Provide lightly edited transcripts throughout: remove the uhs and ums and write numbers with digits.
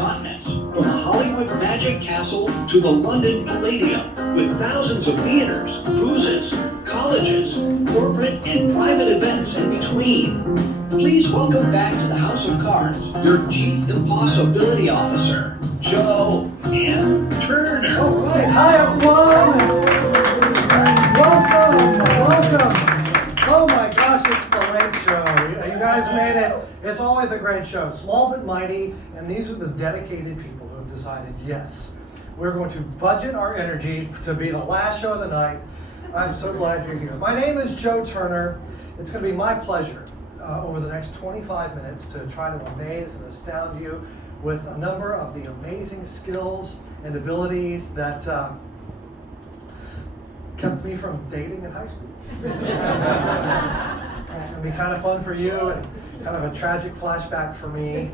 continents, from the Hollywood Magic Castle to the London Palladium, with thousands of theaters, cruises, colleges, corporate and private events in between. Please welcome back to the House of Cards, your Chief Impossibility Officer, Joe M. Turner. All right, hi everyone. Welcome. Oh my gosh, it's the late show. You guys made it. It's always a great show, small but mighty, and these are the dedicated people who have decided, yes, we're going to budget our energy to be the last show of the night. I'm so glad you're here. My name is Joe Turner. It's going to be my pleasure over the next 25 minutes to try to amaze and astound you with a number of the amazing skills and abilities that kept me from dating in high school. It's going to be kind of fun for you and kind of a tragic flashback for me,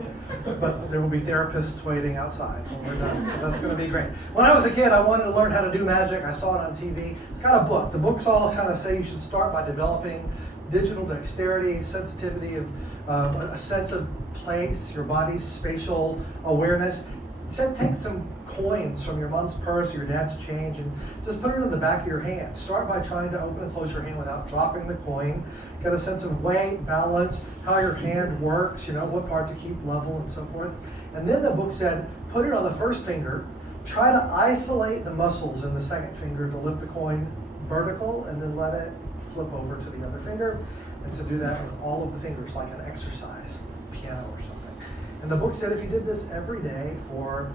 but there will be therapists waiting outside when we're done, so that's going to be great. When I was a kid, I wanted to learn how to do magic. I saw it on TV. Got a book. The books all kind of say you should start by developing digital dexterity, sensitivity of a sense of place, your body's spatial awareness. It said take some coins from your mom's purse or your dad's change and just put it in the back of your hand. Start by trying to open and close your hand without dropping the coin. Get a sense of weight, balance, how your hand works, what part to keep level and so forth. And then the book said, put it on the first finger, try to isolate the muscles in the second finger to lift the coin vertical and then let it flip over to the other finger. And to do that with all of the fingers like an exercise, piano or something. And the book said if you did this every day for,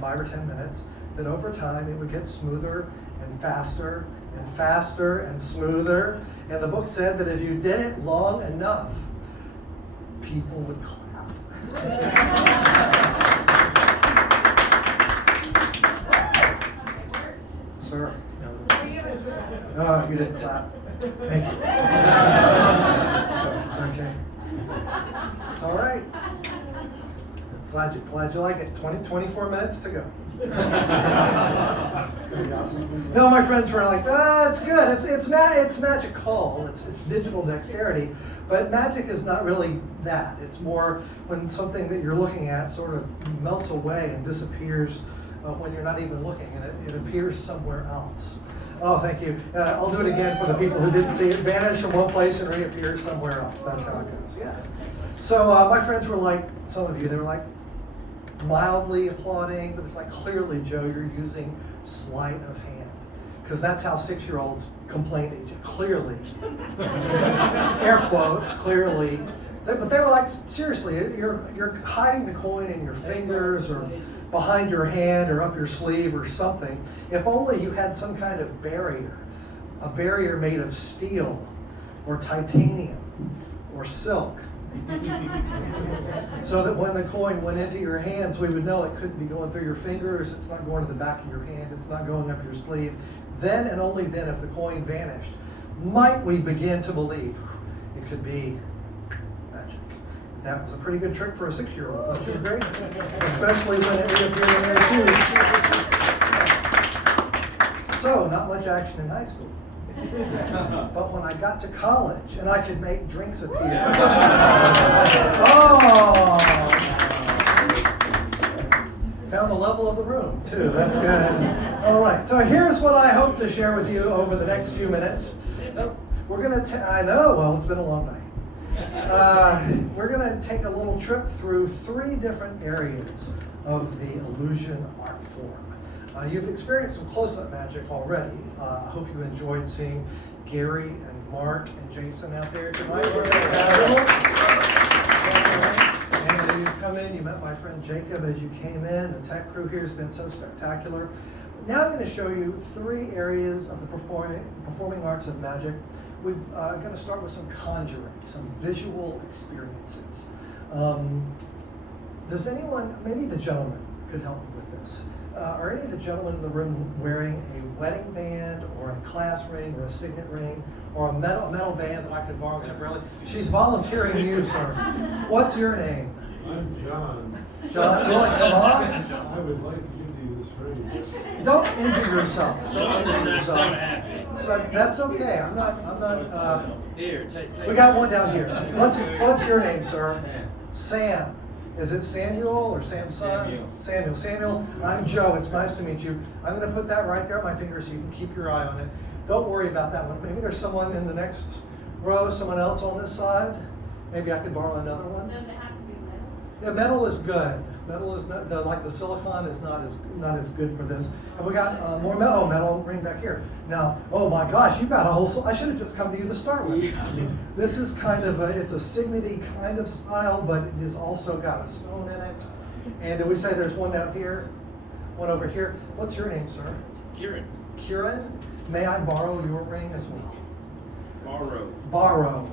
5 or 10 minutes, then over time it would get smoother and faster and smoother. And the book said that if you did it long enough, people would clap. Sir? No. You didn't clap. Thank you. It's okay. It's all right. Glad you like it. 24 minutes to go. It's gonna be awesome. No, my friends were like, it's good. It's magical. It's digital dexterity, but magic is not really that. It's more when something that you're looking at sort of melts away and disappears when you're not even looking, and it appears somewhere else. Oh, thank you. I'll do it again for the people who didn't see it. Vanish from one place and reappear somewhere else. That's how it goes. Yeah. So my friends were like, some of you, they were like mildly applauding, but it's like, clearly, Joe, you're using sleight of hand. Because that's how 6-year-olds complain to each other. Clearly. Air quotes, clearly. But they were like, seriously, you're hiding the coin in your fingers or behind your hand or up your sleeve or something. If only you had some kind of barrier, a barrier made of steel or titanium or silk, so that when the coin went into your hands, we would know it couldn't be going through your fingers, it's not going to the back of your hand, it's not going up your sleeve. Then and only then, if the coin vanished, might we begin to believe it could be magic. That was a pretty good trick for a 6-year-old, don't you agree? Especially when it reappeared in there too. So, not much action in high school. But when I got to college and I could make drinks appear. Oh! Found the level of the room too, that's good. All right, so here's what I hope to share with you over the next few minutes. We're gonna, I know, well, it's been a long night. We're gonna take a little trip through 3 different areas of the illusion art form. You've experienced some close-up magic already. I hope you enjoyed seeing Gary and Mark and Jason out there tonight. And you've come in, you met my friend Jacob as you came in. The tech crew here has been so spectacular. Now I'm going to show you 3 areas of the performing arts of magic. We're going to start with some conjuring, some visual experiences. Does anyone, maybe the gentleman could help me with this. Are any of the gentlemen in the room wearing a wedding band or a class ring or a signet ring or a metal band that I could borrow temporarily? She's volunteering you, sir. What's your name? I'm John. John, will it come off? I would like to give you this ring. Don't injure yourself. Don't injure yourself. So that's okay. I'm not. Here, take. We got one down here. What's your name, sir? Sam. Is it Samuel or Samson? Samuel. Samuel, I'm Joe. It's nice to meet you. I'm going to put that right there on my finger so you can keep your eye on it. Don't worry about that one. Maybe there's someone in the next row, someone else on this side. Maybe I could borrow another one. Does it have to be metal? Yeah, metal is good. Metal is not, like the silicon is not as good for this. Have we got more metal? Oh, metal ring back here. Now, oh my gosh, you've got a whole. I should have just come to you to start with. This is kind of it's a signety kind of style, but it has also got a stone in it. And did we say there's one down here, one over here? What's your name, sir? Kieran. Kieran. May I borrow your ring as well? Borrow. Borrow.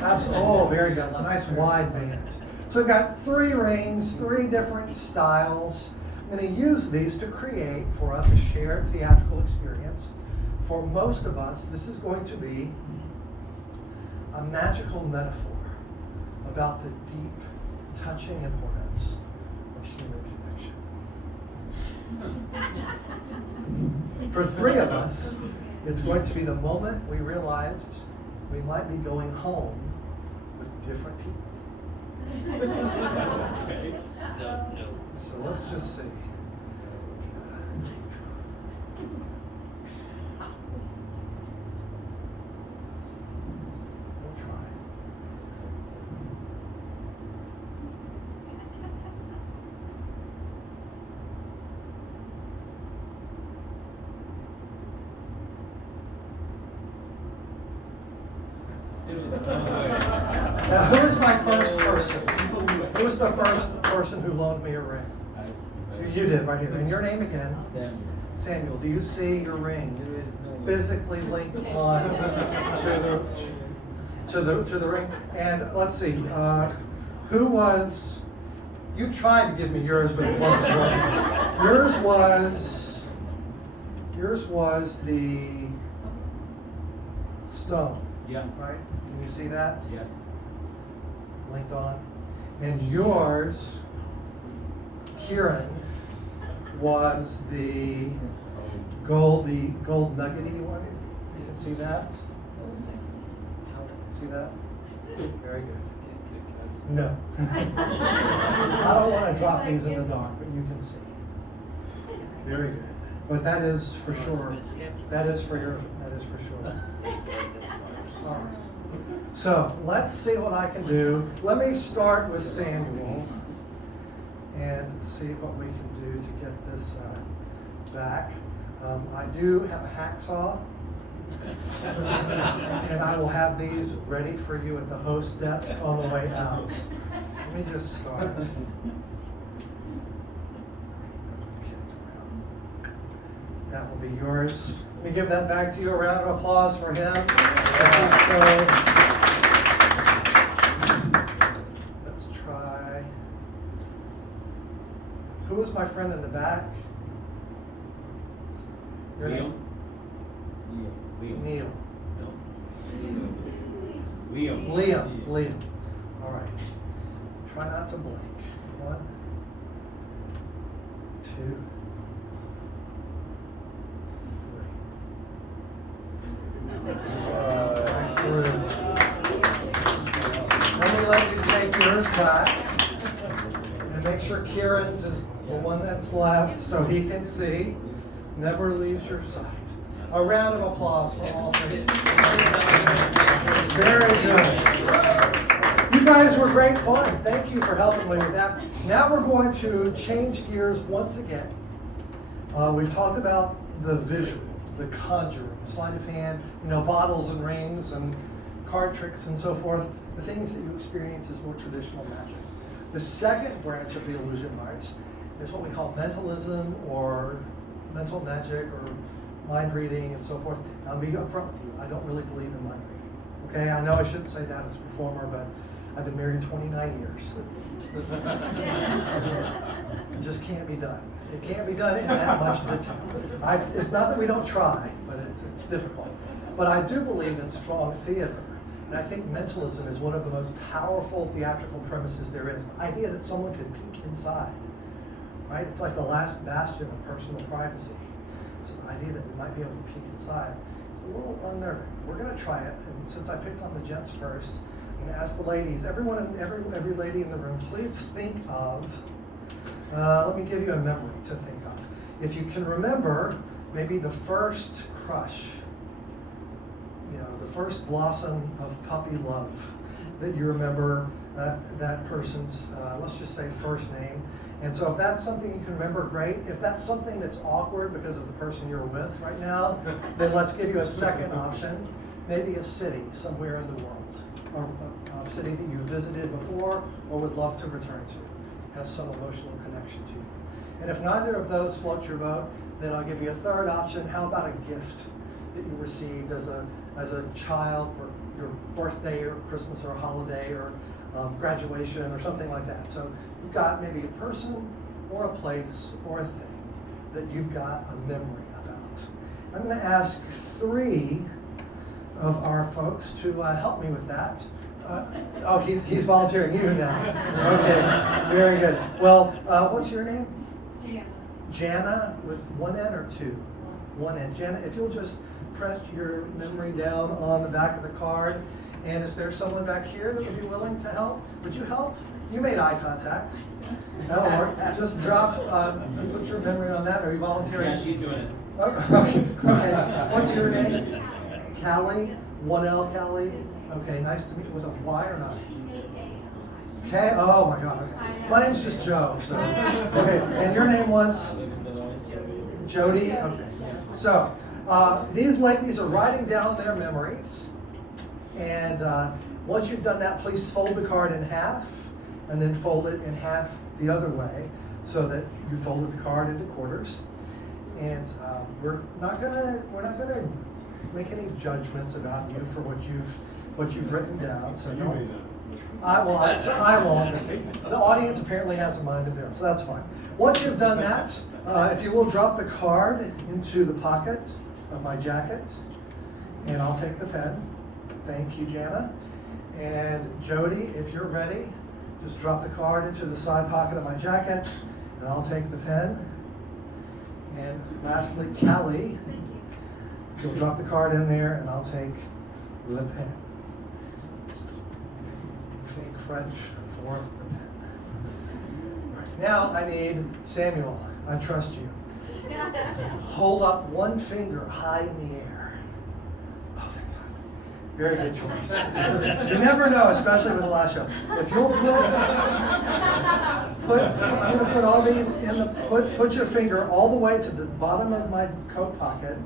Absolutely. Oh, very good. Nice wide band. So we've got 3 rings, 3 different styles. I'm going to use these to create for us a shared theatrical experience. For most of us, this is going to be a magical metaphor about the deep, touching importance of human connection. For 3 of us, it's going to be the moment we realized we might be going home with different people. Okay. No. So let's just see. We'll try. Now, who is my first person? Who was the first person who loaned me a ring? You did, right here. And your name again? Samuel. Do you see your ring physically linked on to the ring? And let's see, who was? You tried to give me yours, but it wasn't working. Yours was the stone. Yeah. Right? Can you see that? Yeah. Linked on. And yours, Kieran, was the gold nuggety one. You can see that? See that? Very good. No. I don't want to drop these in the dark, but you can see. Very good. But that is for sure. That is for your. That is for sure. All right. So let's see what I can do. Let me start with Samuel and see what we can do to get this back. I do have a hacksaw, and I will have these ready for you at the host desk on the way out. Let me just start. That will be yours. Let me give that back to you. A round of applause for him. Let's try. Who was my friend in the back? Your name? Neil. Liam. All right. Try not to blink. 1, 2, 3. Let me let you take yours back. And make sure Kieran's is the one that's left so he can see. Never leaves your sight. A round of applause for all 3. Very good. You guys were great fun. Thank you for helping me with that. Now we're going to change gears once again. We've talked about the visual, the conjuring, sleight of hand, bottles and rings and card tricks and so forth, the things that you experience as more traditional magic. The second branch of the illusion arts is what we call mentalism or mental magic or mind reading and so forth. I'll be upfront with you. I don't really believe in mind reading. Okay, I know I shouldn't say that as a performer, but I've been married 29 years. It just can't be done. It can't be done in that much detail. It's not that we don't try, but it's difficult. But I do believe in strong theater. And I think mentalism is one of the most powerful theatrical premises there is. The idea that someone could peek inside, right? It's like the last bastion of personal privacy. So the idea that we might be able to peek inside, it's a little unnerving. We're going to try it. And since I picked on the gents first, I'm I'm going to ask the ladies, every lady in the room, please think of, let me give you a memory to think of. If you can remember, maybe the first crush, the first blossom of puppy love that you remember that person's, let's just say, first name. And so if that's something you can remember, great. If that's something that's awkward because of the person you're with right now, then let's give you a second option. Maybe a city somewhere in the world, or a city that you visited before or would love to return to, has some emotional connection to you. And if neither of those floats your boat, then I'll give you a third option. How about a gift that you received as a child for your birthday or Christmas or a holiday or graduation or something like that. So you've got maybe a person or a place or a thing that you've got a memory about. I'm going to ask 3 of our folks to help me with that. He's volunteering you now. Okay, very good. Well, what's your name? Jana. Jana with 1 N or 2? 1 N. Jana, if you'll just press your memory down on the back of the card. And is there someone back here that would be willing to help? Would you help? You made eye contact. That'll work. Just drop and put your memory on that. Are you volunteering? Yeah, she's doing it. Okay. What's your name? Callie? 1 L, Callie? Okay, nice to meet you. With a Y or not? Okay. Oh my God. Okay. My name's just Joe. So okay. And your name was? Jody. Okay. So these ladies are writing down their memories, and once you've done that, please fold the card in half, and then fold it in half the other way, so that you folded the card into quarters. And we're not gonna make any judgments about you for what you've written down. So You made that. I won't. The audience apparently has a mind of their own, so that's fine. Once you've done that, if you will drop the card into the pocket of my jacket, and I'll take the pen. Thank you, Jana. And Jody, if you're ready, just drop the card into the side pocket of my jacket, and I'll take the pen. And lastly, Callie, you'll drop the card in there, and I'll take the pen. Fake French for the pen. Right. Now I need Samuel. I trust you. Hold up one finger high in the air. Oh, thank God. Very good choice. You never know, especially with the last show. If you'll I'm going to put all these in put your finger all the way to the bottom of my coat pocket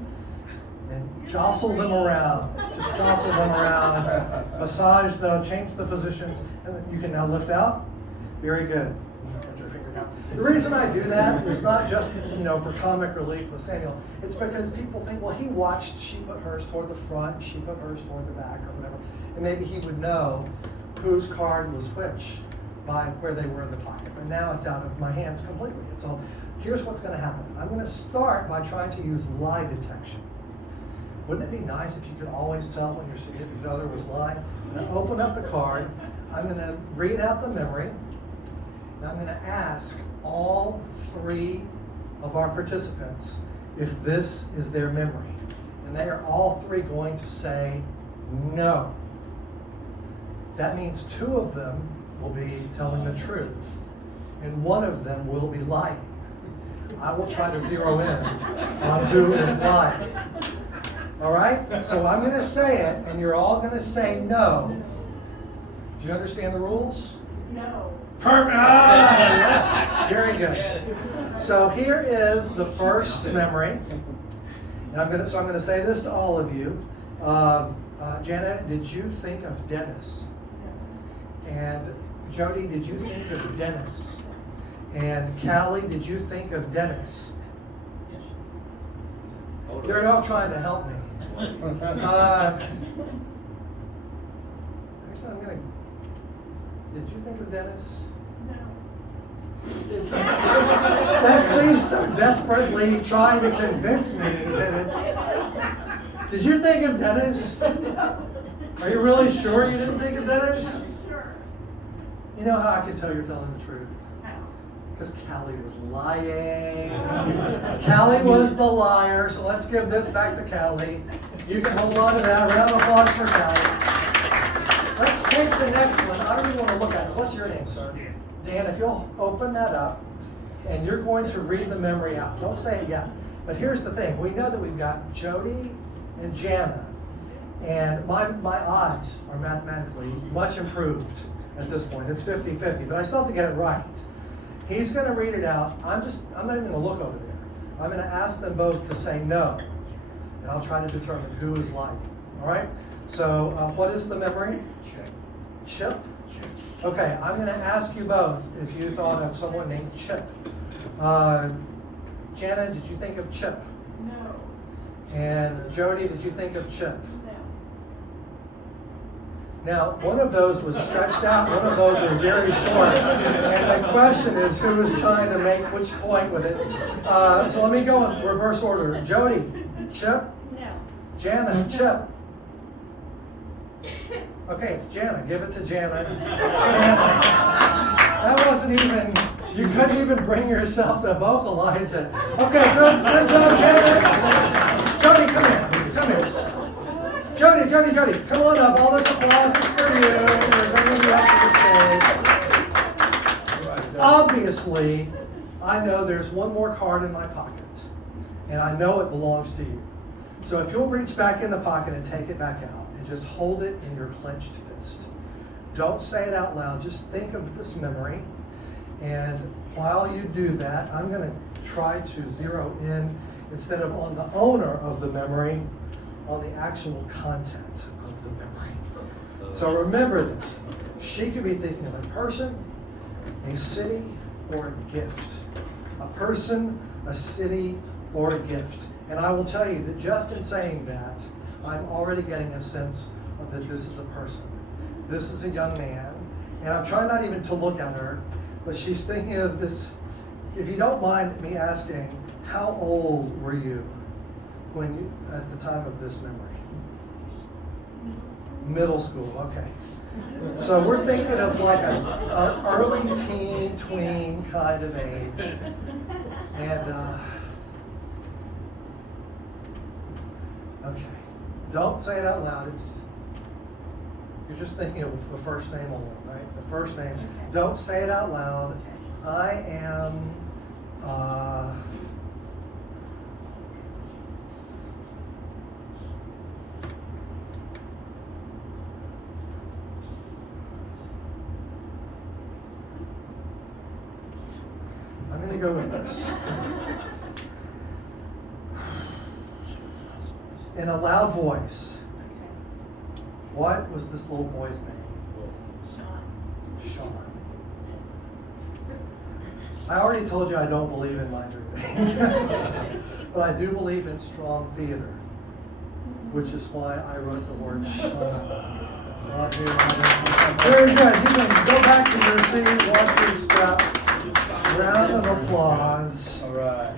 and jostle them around. Just jostle them around. Massage change the positions, and you can now lift out. Very good. Put your finger down. The reason I do that is not just for comic relief with Samuel. It's because people think, well, he watched. She put hers toward the front. She put hers toward the back, or whatever, and maybe he would know whose card was which by where they were in the pocket. But now it's out of my hands completely. So here's what's going to happen. I'm going to start by trying to use lie detection. Wouldn't it be nice if you could always tell when your significant other was lying? I'm going to open up the card. I'm going to read out the memory. And I'm going to ask all 3 of our participants if this is their memory. And they are all 3 going to say no. That means 2 of them will be telling the truth, and 1 of them will be lying. I will try to zero in on who is lying. All right? So I'm going to say it, and you're all going to say no. Do you understand the rules? No. Very good. So here is the first memory. And I'm going to say this to all of you. Jana, did you think of Dennis? And Jody, did you think of Dennis? And Callie, did you think of Dennis? You're all trying to help me. Actually, did you think of Dennis? No. That seems so desperately trying to convince me that it's... Did you think of Dennis? No. Are you really sure you didn't think of Dennis? I'm sure. You know how I can tell you're telling the truth? How? Because Callie was lying. Callie was the liar, so let's give this back to Callie. You can hold on to that. Round of applause for Callie. Let's take the next one. I really want to look at it. What's your name, sir? Dan, if you'll open that up, and you're going to read the memory out. Don't say it yet. But here's the thing. We know that we've got Jody and Jana, and my odds are mathematically much improved at this point. It's 50-50, but I still have to get it right. He's going to read it out. I'm not even going to look over there. I'm going to ask them both to say no, and I'll try to determine who is lying. All right? So what is the memory? Chip? Okay, I'm going to ask you both if you thought of someone named Chip. Jana, did you think of Chip? No. And Jody, did you think of Chip? No. Now, one of those was stretched out, one of those was very short. And the question is who was trying to make which point with it. So let me go in reverse order. Jody, Chip? No. Jana, Chip? Okay, it's Jana. Give it to Jana. Jana. That wasn't even, you couldn't even bring yourself to vocalize it. Okay, good job, Jana. Jody, come here. Come here. Jody, come on up. All this applause is for you. We're bringing you up to the stage. Obviously, I know there's one more card in my pocket, and I know it belongs to you. So if you'll reach back in the pocket and take it back out, and just hold it in your clenched fist. Don't say it out loud, just think of this memory. And while you do that, I'm going to try to zero in, instead of on the owner of the memory, on the actual content of the memory. So remember this. She could be thinking of a person, a city, or a gift. A person, a city, or a gift. And I will tell you that just in saying that, I'm already getting a sense of that this is a person. This is a young man. And I'm trying not even to look at her, but she's thinking of this. If you don't mind me asking, how old were you when you, at the time of this memory? Middle school, okay. So we're thinking of like an early teen, tween kind of age. And, okay. Don't say it out loud. You're just thinking of the first name only, right? The first name. Okay. Don't say it out loud. I am, I'm going to go with this. In a loud voice, what was this little boy's name? Sean. I already told you I don't believe in mind reading. But I do believe in strong theater, which is why I wrote the word Sean. Up here. Very good. You can go back to your seat, watch your step. Round of applause. All right.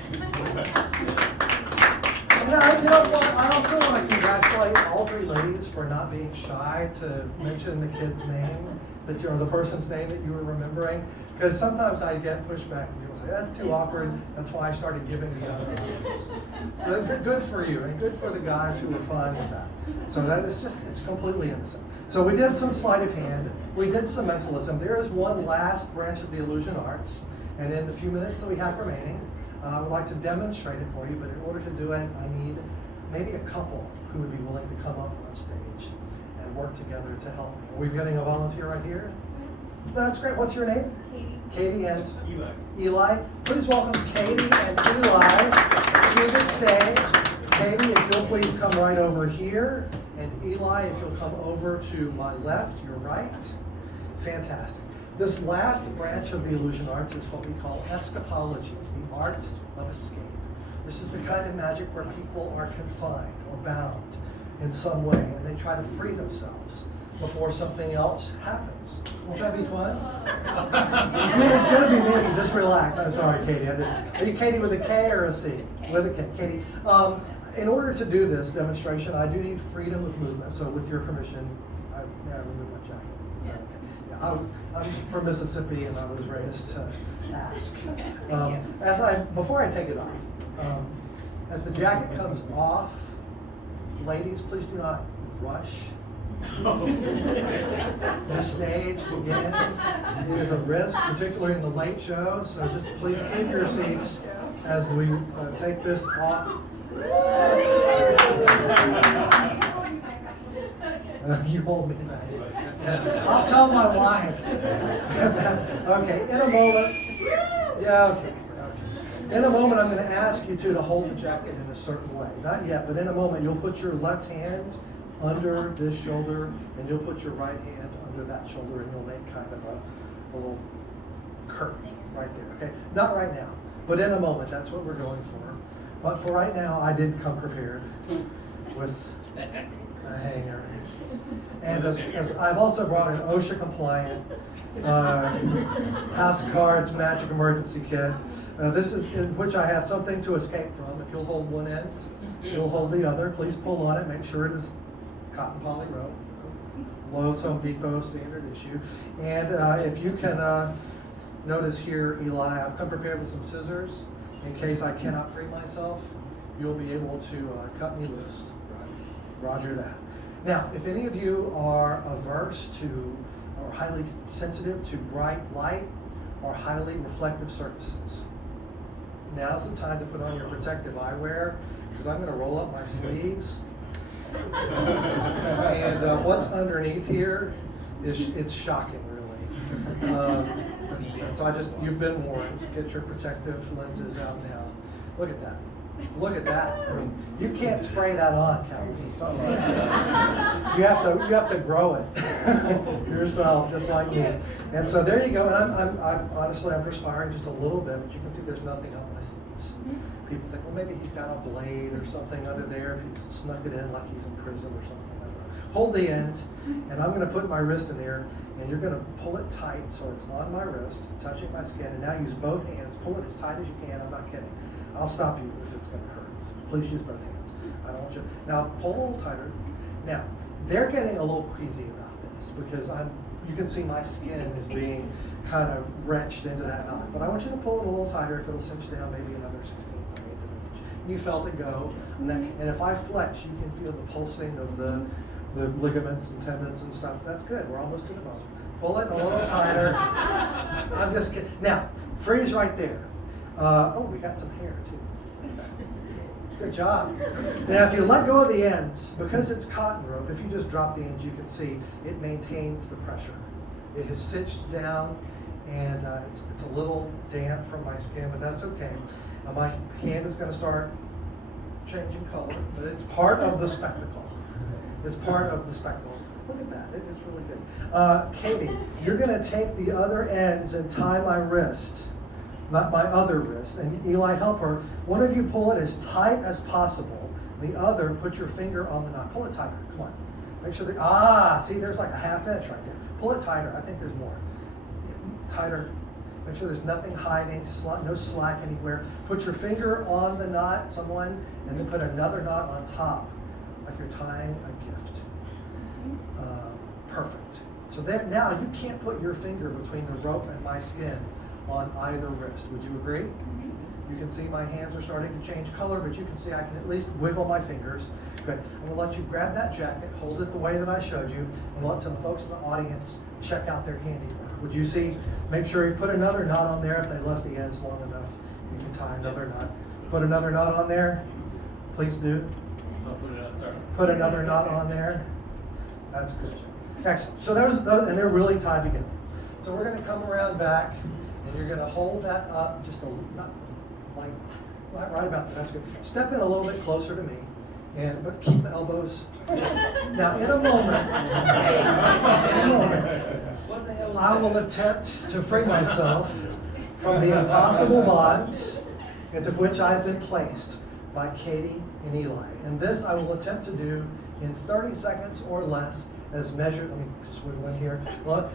And you know what? I also want to congratulate all three ladies for not being shy to mention the kid's name, the person's name that you were remembering. Because sometimes I get pushback from people say, that's too awkward. That's why I started giving the other options. So good for you, and good for the guys who were fine with that. So that is just, it's completely innocent. So we did some sleight of hand. We did some mentalism. There is one last branch of the illusion arts. And in the few minutes that we have remaining, I would like to demonstrate it for you, but in order to do it, I need maybe a couple who would be willing to come up on stage and work together to help me. Are we getting a volunteer right here? That's great. What's your name? Katie. Katie and Eli. Eli. Please welcome Katie and Eli to the stage. Katie, if you'll please come right over here. And Eli, if you'll come over to my left, your right. Fantastic. This last branch of the illusion arts is what we call escapology, the art of escape. This is the kind of magic where people are confined or bound in some way, and they try to free themselves before something else happens. Won't that be fun? I mean, it's going to be me. Just relax. I'm sorry, Katie. Are you Katie with a K or a C? With a K. Katie. In order to do this demonstration, I do need freedom of movement. So with your permission, may I remove my jacket? Is that okay? I'm from Mississippi, and I was raised to ask. Before I take it off, as the jacket comes off, ladies, please do not rush The stage, again, is a risk, particularly in the late shows, so just please keep your seats as we take this off. You hold me back. I'll tell my wife. Okay, in a moment. Yeah, okay. In a moment, I'm going to ask you two to hold the jacket in a certain way. Not yet, but in a moment, you'll put your left hand under this shoulder, and you'll put your right hand under that shoulder, and you'll make kind of a little curtain right there, okay? Not right now, but in a moment, that's what we're going for. But for right now, I did come prepared with a hanger. And as I've also brought an OSHA-compliant House of Cards Magic Emergency Kit. This is in which I have something to escape from. If you'll hold one end, you'll hold the other. Please pull on it. Make sure it is cotton poly rope. Lowe's Home Depot standard issue. And if you can notice here, Eli, I've come prepared with some scissors in case I cannot free myself. You'll be able to cut me loose. Roger that. Now, if any of you are averse to or highly sensitive to bright light or highly reflective surfaces, now's the time to put on your protective eyewear, because I'm going to roll up my sleeves. And what's underneath here is it's shocking, really. And so you've been warned. Get your protective lenses out now. Look at that. Look at that. I mean, you can't spray that on, Calvin. You have to grow it yourself, just like me. And so there you go. And I'm honestly, I'm perspiring just a little bit, but you can see there's nothing on my sleeves. People think, well, maybe he's got a blade or something under there. If he's snuck it in like he's in prison or something. I don't know. Hold the end, and I'm going to put my wrist in there, and you're going to pull it tight so it's on my wrist, touching my skin. And now use both hands. Pull it as tight as you can. I'm not kidding. I'll stop you if it's going to hurt. Please use both hands. I don't want you. Now pull a little tighter. Now they're getting a little queasy about this because you can see my skin is being kind of wrenched into that knot. But I want you to pull it a little tighter. If it'll cinch down, maybe another 16th of an inch. You felt it go, and if I flex, you can feel the pulsing of the ligaments and tendons and stuff. That's good. We're almost to the bone. Pull it a little tighter. I'm just kidding. Now freeze right there. Oh, we got some hair too. Good job. Now, if you let go of the ends, because it's cotton rope, if you just drop the ends, you can see it maintains the pressure. It has cinched down, and it's a little damp from my skin, but that's okay. Now, my hand is going to start changing color, but it's part of the spectacle. It's part of the spectacle. Look at that. It is really good. Katie, you're going to take the other ends and tie my wrist. Not my other wrist, and Eli, help her. One of you pull it as tight as possible. The other, put your finger on the knot. Pull it tighter, come on. Make sure see, there's like a ½ inch right there. Pull it tighter, I think there's more. Tighter, make sure there's nothing hiding, no slack anywhere. Put your finger on the knot, someone, and then put another knot on top, like you're tying a gift. Perfect. So now you can't put your finger between the rope and my skin on either wrist. Would you agree? You can see my hands are starting to change color, but you can see I can at least wiggle my fingers. Good. I'm going to let you grab that jacket, hold it the way that I showed you, and let some folks in the audience check out their handiwork. Would you see? Make sure you put another knot on there. If they left the ends long enough, you can tie another knot. Put another knot on there. Please do. Put another knot on there. That's good. Excellent. So those, and they're really tied together. So we're going to come around back. And you're going to hold that up just not like right about there. That's good. Step in a little bit closer to me, but keep the elbows. Now, in a moment, I will attempt to free myself from the impossible bonds into which I have been placed by Katie and Eli. And this I will attempt to do in 30 seconds or less, as measured, let me just wiggle in here,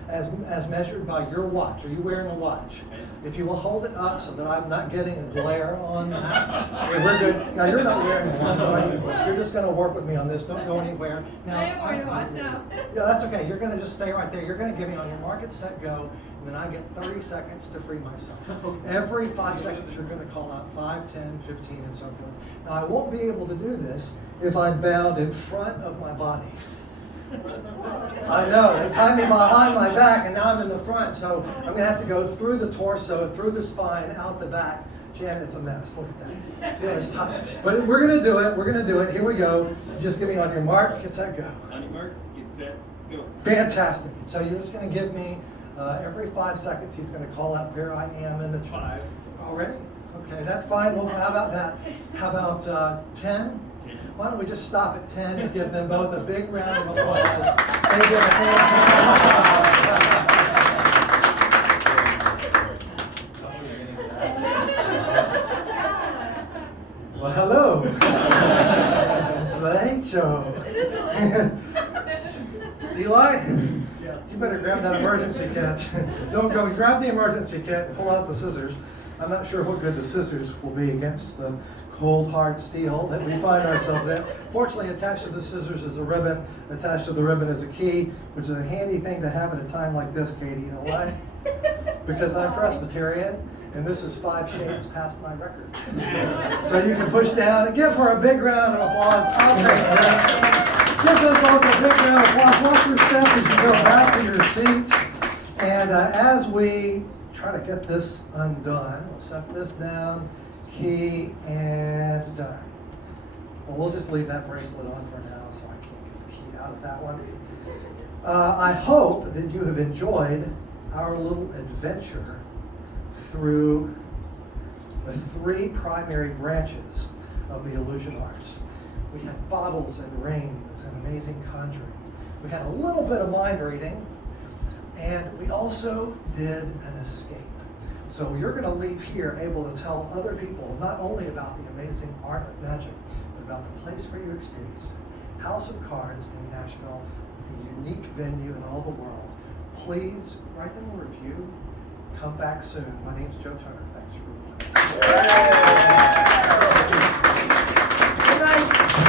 as measured by your watch. Are you wearing a watch? If you will hold it up so that I'm not getting a glare on that. Okay, we're good. Now, you're not wearing a watch, are you? You're just going to work with me on this. Don't go anywhere. Now, I am wearing a watch now. Yeah, that's okay. You're going to just stay right there. You're going to give me on your mark, get set, go, and then I get 30 seconds to free myself. Every 5 seconds, you're going to call out 5, 10, 15, and so forth. Now, I won't be able to do this if I'm bound in front of my body. I know, they tied me behind my back and now I'm in the front, so I'm gonna have to go through the torso, through the spine, out the back. Janet, it's a mess, look at that. Feel it's tight. But we're gonna do it, here we go. Just give me on your mark, get set, go. On your mark, get set, go. Fantastic. So you're just gonna give me, every 5 seconds, he's gonna call out where I am in the Five. Already? Okay, that's fine. Well, how about that? How about 10? 10. Why don't we just stop at 10 and give them both a big round of applause. They did a fantastic job. Well, hello. It's Rachel. Eli? You better grab that emergency kit. Don't go, grab the emergency kit and pull out the scissors. I'm not sure what good the scissors will be against the cold, hard steel that we find ourselves in. Fortunately, attached to the scissors is a ribbon. Attached to the ribbon is a key, which is a handy thing to have at a time like this, Katie. You know why? Because I'm Presbyterian, and this is 5 shades past my record. So you can push down and give her a big round of applause. I'll take this. Give them both a big round of applause. Watch your step as you go back to your seat. And as we try to get this undone, we'll set this down, key, and done. Well, we'll just leave that bracelet on for now so I can't get the key out of that one. I hope that you have enjoyed our little adventure through the 3 primary branches of the illusion arts. We had bottles and rings and amazing conjuring. We had a little bit of mind reading, and we also did an escape. So you're going to leave here able to tell other people not only about the amazing art of magic, but about the place where you experienced it. House of Cards in Nashville, the unique venue in all the world. Please write them a review. Come back soon. My name's Joe Turner. Thanks for